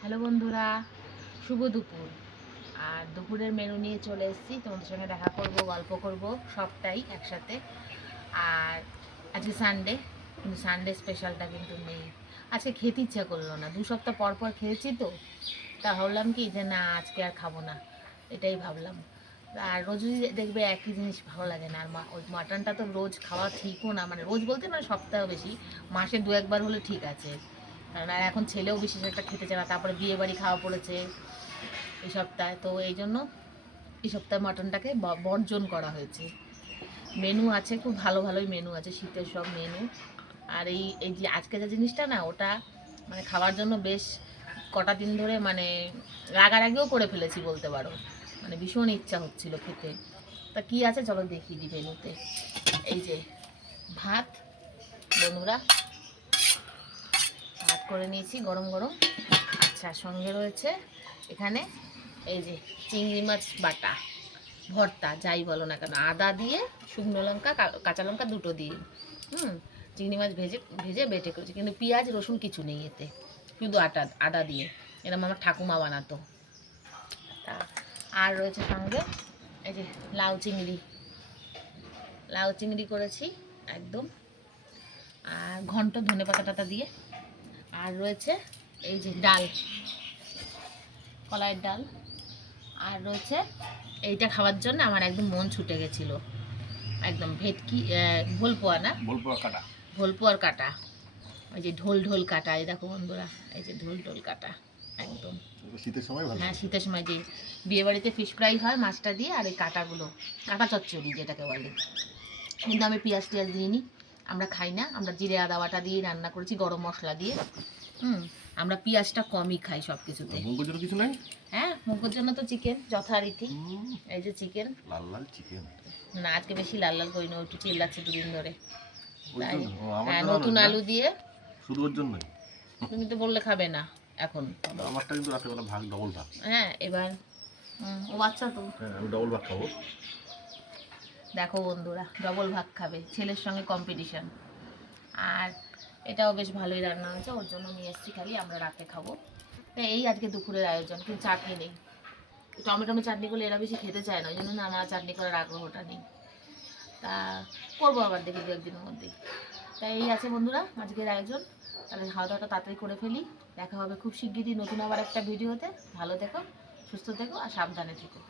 Hello বন্ধুরা, শুভ দুপুর। আর দুপুরের মেনু নিয়ে চলে এসেছি, তোমাদের সঙ্গে দেখা করব, গল্প করব, সবটাই একসাথে। আর আজকে সানডে, কিন্তু সানডে স্পেশালটা কিন্তু নেই। আজকে খেতে ইচ্ছা করলো না, 2 সপ্তাহ পর পর খেয়েছি তো, তা ভাবলাম কি যে না আজকে আর খাবো না, এটাই ভাবলাম। আর রোজই দেখবে একই জিনিস ভালো লাগে না। আর ওই মাটনটা তো রোজ খাওয়া ঠিকও না, মানে রোজ বলতে মানে সপ্তাহ বেশি, মাসে 2-1বার হলে ঠিক আছে। কারণ আর এখন ছেলেও বিশেষ একটা খেতে চায় না, তারপরে বিয়ে বাড়ি খাওয়া পড়েছে এই সপ্তাহে, তো এই জন্য এই সপ্তাহে মাটনটাকে বর্জন করা হয়েছে। মেনু আছে, খুব ভালো ভালোই মেনু আছে, শীতের সব মেনু। আর এই এই যে আজকে যে জিনিসটা না, ওটা মানে খাওয়ার জন্য বেশ কটা দিন ধরে মানে রাগারাগিও করে ফেলেছি বলতে পারো, মানে ভীষণ ইচ্ছা হচ্ছিল খেতে। তা কি আছে চলো দেখিয়ে দিই মেনুতে। এই যে ভাত, বন্ধুরা ভাত করে নিয়েছি গরম গরম। আচ্ছা, সঙ্গে রয়েছে এখানে এই যে চিংড়ি মাছ বাটা, ভর্তা যাই বলো না কেন, আদা দিয়ে, শুকনো লঙ্কা, কাঁচা লঙ্কা দুটো দিয়ে, চিংড়ি মাছ ভেজে ভেজে বেটে করেছি, কিন্তু পেঁয়াজ রসুন কিছু নেই এতে, শুধু আদা দিয়ে। এরকম আমার ঠাকুমা বানাতো। তা আর রয়েছে সঙ্গে এই যে লাউ চিংড়ি করেছি একদম, আর ঘন্ট ধনেপাতা টাতা দিয়ে। আর রয়েছে এই যে ডাল, কলাইয়ের ডাল। আর রয়েছে এইটা খাওয়ার জন্য আমার একদম মন ছুটে গেছিলো, একদম ভেটকি, ভোলপোয়া না, ভোলপোয়ার কাটা, ওই যে ঢোল ঢোল কাটা, এই দেখো বন্ধুরা, এই যে ঢোল ঢোল কাটা একদম শীতের সময়। হ্যাঁ, শীতের সময় যে বিয়ে বাড়িতে ফিশ ফ্রাই হয় মাছটা দিয়ে, আর এই কাটাগুলো কাটা চচ্চড়ি যেটাকে বলে। কিন্তু আমি পেঁয়াজ টিয়াজ দিইনি, আমরা খাই না, আমরা জিরে আদা বাটা দিয়ে রান্না করেছি, গরম মশলা দিয়ে। আমরা পেঁয়াজটা কমই খাই সব কিছুতে। কিছু নাই। হ্যাঁ, মুখের জন্য তো চিকেন যথারীতি। এই যে চিকেন, লাল লাল চিকেন। না, আজকে বেশি লাল লাল করি না, একটু চিল্লাচ্ছে দুদিন ধরে। হ্যাঁ, নতুন আলু দিয়ে। শুধু ওর জন্যই? তুমি তো বললে খাবে না এখন। আমারটা কিন্তু রাতেবেলা ভাগ, ডবল ভাগ। হ্যাঁ, এবার ও বাচ্চা তো, হ্যাঁ আমি ডবল ভাগ খাবো। দেখো বন্ধুরা, ডবল ভাগ খাবে, ছেলের সঙ্গে কম্পিটিশন। আর এটাও বেশ ভালোই রান্না হয়েছে, ওর জন্য নিয়ে এসেছি, খালি আমরা রাতে খাবো। এই আজকে দুপুরের আয়োজন, কিন্তু চাটনি নেই। টমেটো চাটনি করলে এরা বেশি খেতে চায় না, ওই জন্য আমার চাটনি করার আগ্রহটা নেই। তা করবো আবার দেখি 2-1 দিনের মধ্যেই। তাই এই আছে বন্ধুরা আজকের আয়োজন। তাহলে খাওয়া দাওয়াটা তাড়াতাড়ি করে ফেলি, দেখা হবে খুব শিগগিরই নতুন আবার একটা ভিডিওতে। ভালো থেকো, সুস্থ থেকো আর সাবধানে থেকো।